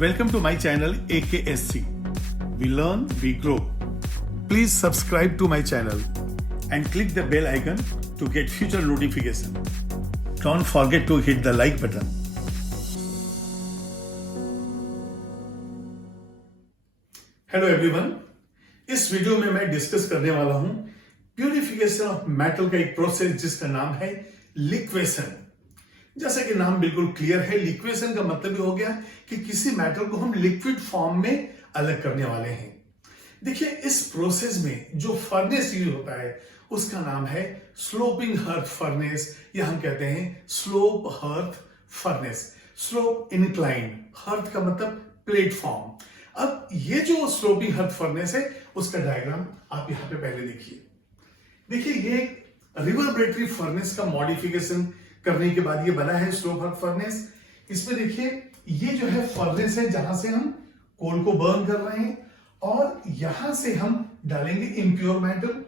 Welcome to my channel AKSC. We learn, we grow. Please subscribe to my channel and click the bell icon to get future notification. Don't forget to hit the like button. Hello everyone, इस video में मैं discuss करने वाला हूं purification of metal का एक process जिसका नाम है लिक्वेशन। जैसा कि नाम बिल्कुल क्लियर है, लिक्वेशन का मतलब ये हो गया कि किसी मेटल को हम लिक्विड फॉर्म में अलग करने वाले हैं। देखिए, इस प्रोसेस में जो फर्नेस यूज होता है उसका नाम है स्लोपिंग हर्थ फर्नेस, या हम कहते हैं slope hearth furnace. Slope inclined, hearth का मतलब प्लेटफॉर्म। अब ये जो स्लोपिंग हर्थ फर्नेस है उसका डायग्राम आप यहां पे पहले देखिए, ये रिवर्बरेटरी फर्नेस का मॉडिफिकेशन करने के बाद ये बना है स्लोप हर्थ फर्नेस। इसमें देखिए, ये जो है फर्नेस है जहां से हम कोल को बर्न कर रहे हैं, और यहां से हम डालेंगे इंप्योर मेटल,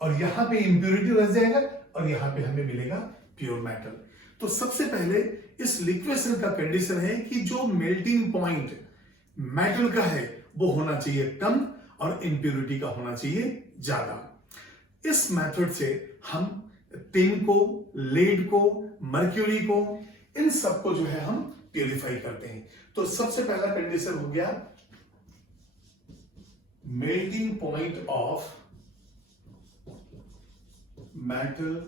और यहां पे इंप्योरिटी रह जाएगा और यहां पे हमें मिलेगा प्योर मेटल। तो सबसे पहले इस लिक्वेशन का कंडीशन है कि जो मेल्टिंग पॉइंट मेटल का है वो होना चाहिए कम और इंप्योरिटी का होना चाहिए ज्यादा। इस मेथड से हम टिन को, लेड को, मर्क्यूरी को, इन सबको जो है हम प्यूरिफाई करते हैं। तो सबसे पहला कंडीशन हो गया melting point of metal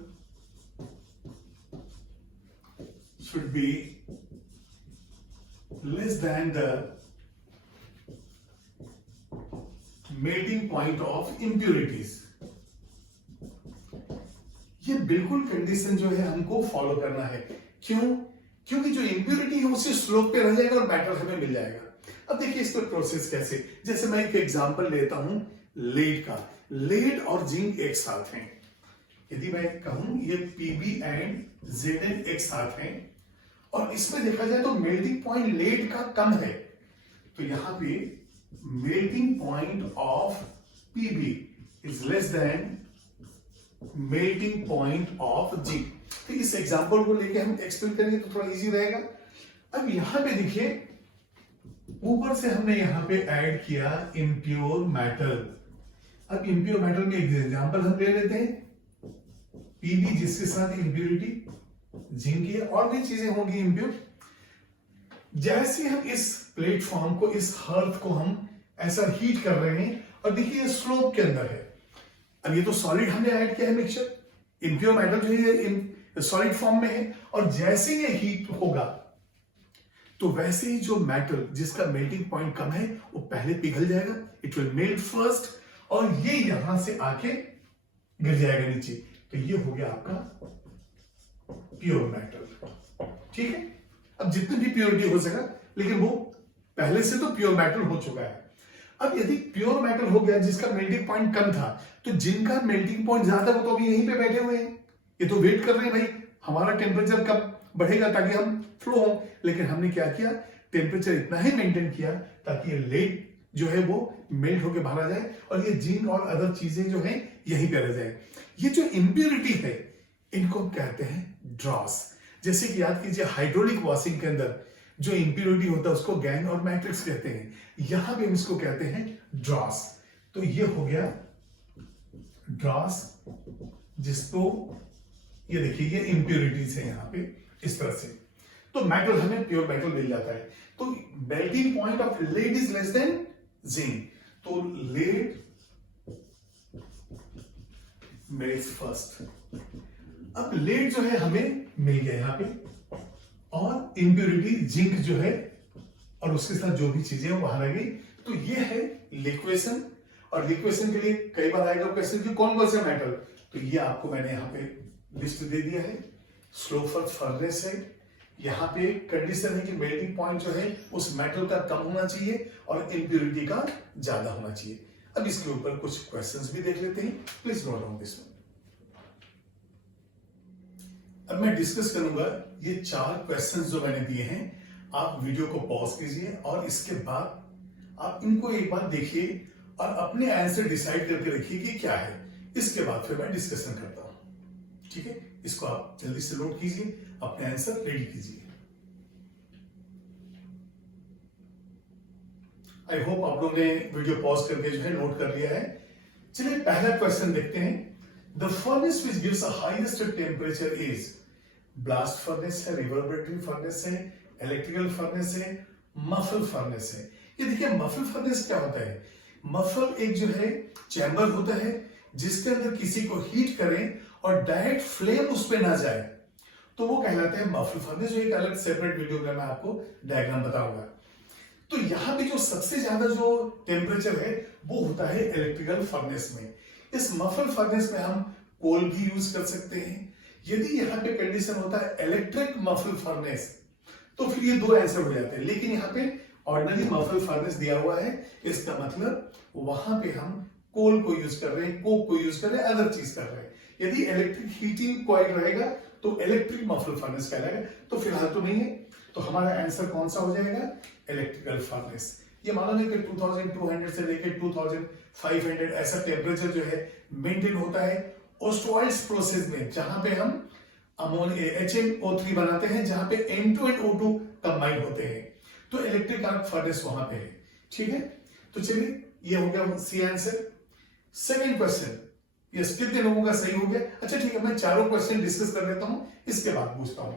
should be less than the melting point of impurities। ये बिल्कुल कंडीशन जो है हमको फॉलो करना है। क्यों? क्योंकि जो इंप्योरिटी है उसी स्लोप पे रह जाएगा और मेटल हमें मिल जाएगा। अब देखिए इसका प्रोसेस कैसे, जैसे मैं एक एग्जांपल लेता हूं लेड का। लेड और जिंक एक साथ हैं। यदि मैं कहूं ये पीबी एंड जेड एक साथ हैं, और इसमें देखा जाए तो मेल्टिंग पॉइंट लेड का कम है, तो यहां पे melting point of PB is less than melting point of zinc. तो इस एग्जांपल को लेके हम एक्सप्लेन करेंगे तो थोड़ा इजी रहेगा। अब यहां पे देखिए, ऊपर से हमने यहां पे ऐड किया इंप्योर मेटल। अब इंप्योर मेटल में एक एग्जांपल हम ले लेते हैं, पीबी जिसके साथ इंप्योरिटी जिंक है, और भी चीजें होंगी इंप्योर। जैसे हम इस प्लेटफॉर्म को, इस हर्थ को हम ऐसा हीट कर रहे हैं, और देखिए ये स्लोप के अंदर है। अब ये तो सॉलिड हमने ऐड किया है मिक्सचर, इंप्योर मेटल जो है सॉलिड फॉर्म में है, और जैसे ये हीट होगा तो वैसे ही जो मेटल जिसका मेल्टिंग पॉइंट कम है वो पहले पिघल जाएगा, इट विल मेल्ट फर्स्ट, और ये यहां से आके गिर जाएगा नीचे। तो ये हो गया आपका प्योर मेटल। ठीक है, अब जितनी भी प्योरिटी हो सका, लेकिन वो पहले से तो प्योर मेटल हो चुका है। अब यदि प्योर मेटल हो गया जिसका मेल्टिंग पॉइंट कम था, तो जिनका मेल्टिंग पॉइंट ज्यादा वो तो अभी यहीं पे बैठे हुए हैं, ये तो वेट कर रहे हैं भाई हमारा टेम्परेचर कब बढ़ेगा ताकि हम फ्लो हो। लेकिन हमने क्या किया, टेम्परेचर इतना ही मेंटेन किया ताकि ये लेड जो है वो मेल्ट होकर बाहर आ जाए, और ये जिंक और अदर चीजें जो है यहीं पे रह जाए। ये जो इंप्योरिटी है इनको कहते हैं ड्रॉस। जैसे कि याद कीजिए, हाइड्रोलिक वॉशिंग के अंदर जो इंप्योरिटी होता है उसको गैंग और मैट्रिक्स कहते हैं, यहां भी हम इसको कहते हैं ड्रॉस। तो ये हो गया ड्रॉस, जिसको ये देखिए ये इंप्योरिटीज है यहां पे इस तरह से। तो मेटल हमें प्योर मेटल मिल जाता है। तो melting point of lead is less than zinc, तो लेड मेल्ट्स फर्स्ट। अब लेड जो है हमें मिल गया यहां पे, और इंप्योरिटी जिंक जो है और उसके साथ जो भी चीजें बाहर आ गई। तो ये है लिक्वेशन, और लिक्वेशन के लिए कई बार आएगा क्वेश्चन कि कौन कौन से मेटल, तो ये आपको मैंने यहां पे लिस्ट दे दिया है। स्लोप हर्थ फर्नेस है, यहां पे कंडीशन है कि मेल्टिंग पॉइंट जो है उस मेटल का कम होना चाहिए और इंप्योरिटी का ज्यादा होना चाहिए। अब इसके ऊपर कुछ क्वेश्चंस भी देख लेते हैं, please note down this one. अब मैं डिस्कस करूंगा ये 4 क्वेश्चंस जो मैंने दिए हैं। आप वीडियो को पॉज कीजिए और इसके बाद आप इनको एक बार देखिए और अपने आंसर डिसाइड करके रखिए कि क्या है। इसके बाद फिर मैं डिस्कशन करता हूं। ठीक है, इसको आप जल्दी से नोट कीजिए, अपने आंसर रेडी कीजिए। आई होप आप लोगों ने वीडियो पॉज करके जो है नोट कर लिया है। चलिए पहला क्वेश्चन देखते हैं। The furnace which gives the highest temperature is, blast furnace है, रिवर्बरेटरी फर्नेस है, इलेक्ट्रिकल फर्नेस है, मफल फर्नेस है। ये देखिए मफल फर्नेस क्या होता है। मफल एक जो है चैम्बर होता है जिसके अंदर किसी को हीट करें और डायरेक्ट फ्लेम उस पर ना जाए, तो वो कहलाते हैं मफल फर्नेस। जो एक अलग सेपरेट वीडियो में मैं आपको डायग्राम बताऊंगा। तो यहां पे जो सबसे ज्यादा जो टेम्परेचर है वो होता है इलेक्ट्रिकल फर्नेस में। इस मफल फर्नेस में हम कोल भी यूज कर सकते हैं। यदि यहाँ पे कंडीशन होता है इलेक्ट्रिक मफल फर्नेस, तो फिर ये दो आंसर हो जाते हैं। लेकिन यहाँ पे ऑर्डिनरी मफल फर्नेस दिया हुआ है, इसका मतलब वहां पे हम कोल को यूज कर रहे हैं, कोक को यूज कर रहे हैं, अदर चीज कर रहे हैं। यदि इलेक्ट्रिक हीटिंग कॉइल रहेगा तो इलेक्ट्रिक मफल फर्नेस कहलाएगा। तो फिलहाल तो नहीं है, तो हमारा आंसर कौन सा हो जाएगा, इलेक्ट्रिकल फर्नेस। ये मालूम है कि 2200 से लेकर 2500 ऐसा टेम्परेचर जो है मेंटेन होता है ओस्टवाइल्स प्रोसेस में, जहां पे हम HNO3 बनाते हैं, जहां पे N2 और O2 कंबाइन होते हैं। तो इलेक्ट्रिक आर्क फर्नेस वहां पे है। ठीक है, तो चलिए ये हो गया C answer. Second question, yes कितने लोगों का सही हो गया। अच्छा ठीक है, मैं चारों क्वेश्चन डिस्कस कर लेता हूं, इसके बाद पूछता हूं।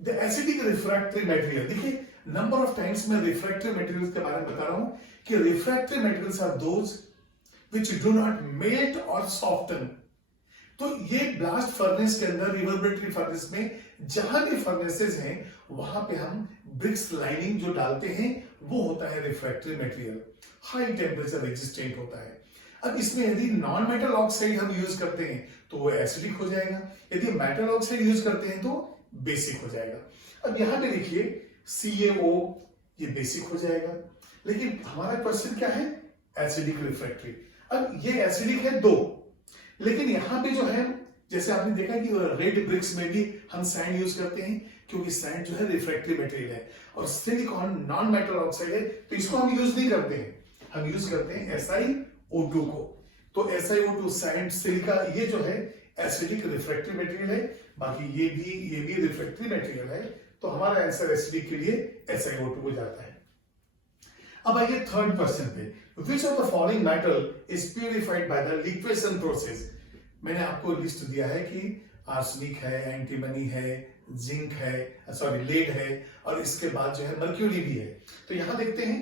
द एसिडिक रिफ्रैक्टरी मटेरियल, देखिए नंबर ऑफ टाइम्स मैं रिफ्रैक्टरी मटेरियल्स के बारे में बता रहा हूं कि refractory materials are those which do not melt और सॉफ्टन। तो ये ब्लास्ट फर्नेस के अंदर, रिवर्बरेटरी फर्नेस में, जहां भी फर्नेसेस हैं वहां पे हम ब्रिक्स लाइनिंग जो डालते हैं वो होता है refractory material, high temperature resistant होता है। अब इसमें यदि नॉन मेटल ऑक्साइड हम यूज करते हैं तो वो एसिडिक हो जाएगा, यदि मेटल ऑक्साइड यूज करते हैं तो बेसिक हो जाएगा। अब यहां पे देखिए CaO, ये बेसिक हो जाएगा, लेकिन हमारा क्वेश्चन क्या है, एसिडिक रिफ्रैक्टरी। अब ये एसिडिक है दो, लेकिन यहां पे जो है जैसे आपने देखा कि रेड ब्रिक्स में भी हम सैंड यूज करते हैं, क्योंकि सैंड जो है रिफ्रैक्टरी मटेरियल है, और सिलिकॉन नॉन मेटल ऑक्साइड है, तो इसको हम यूज नहीं करते हैं, हम यूज करते हैं SiO2 को। तो SiO2, सैंड, सिलिका, ये जो है एसिडिक रिफ्रैक्टरी मटेरियल है। बाकी ये भी रिफ्रैक्टरी मटेरियल है, तो हमारा आंसर एसिडिक के लिए SiO2 हो जाता है। अब आइए थर्ड क्वेश्चन पे, which of the following metal is purified by the liquation process. मैंने आपको लिस्ट दिया है कि आर्सेनिक है, एंटीमनी है, जिंक है, सॉरी लेड है, और इसके बाद जो है मर्क्यूरी भी है। तो यहां देखते हैं,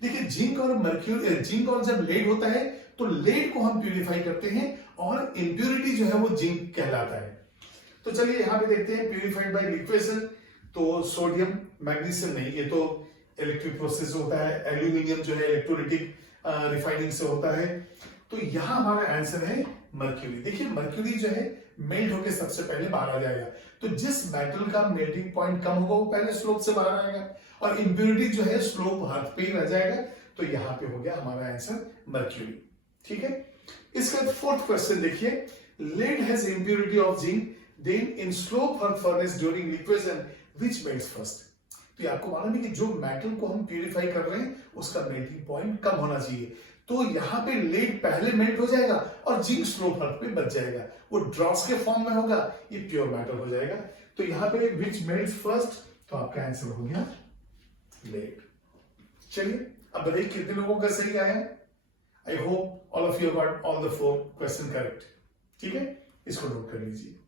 देखिए जिंक और मर्क्यूरी, जिंक और जब लेड होता है तो लेड को हम प्यूरिफाई करते हैं और इंप्यूरिटी जो है वो जिंक कहलाता है। तो चलिए यहां पे देखते हैं प्यूरिफाइड बाय लिक्वेशन, तो सोडियम, मैग्नीशियम नहीं, ये तो इलेक्ट्रिक प्रोसेस होता है। एल्यूमिनियम जो है इलेक्ट्रोलिटिक रिफाइनिंग से होता है। तो यहां हमारा आंसर है मर्क्यूरी। देखिए मर्क्यूरी जो है मेल्ट होकर सबसे पहले बाहर आ जाएगा, तो जिस मेटल का मेल्टिंग पॉइंट कम होगा वो पहले स्लोप से बाहर आएगा, और इंप्यूरिटी जो है स्लोप हाथ पे ही रह जाएगा। तो यहां पे हो गया हमारा आंसर मर्क्यूरी। ठीक है, इसका फोर्थ क्वेश्चन देखिए, lead has impurity of zinc, then in slope hearth furnace during liquation which melts first. तो आपको मालूम है कि जो मेटल को हम प्यूरिफाई कर रहे हैं उसका मेल्टिंग पॉइंट कम होना चाहिए, तो यहां पे लेड पहले मेल्ट हो जाएगा और जिंक स्लोप अर्थ पे बच जाएगा, वो ड्रॉप्स के फॉर्म में होगा, ये प्योर मेटल हो जाएगा। तो यहां पे व्हिच मेल्ट्स फर्स्ट, तो आपका आंसर हो गया लेड। चलिए अब बताइए कितने लोगों का सही आया। I hope all of you got all the 4 question correct. ठीक है, इसको नोट कर लीजिए।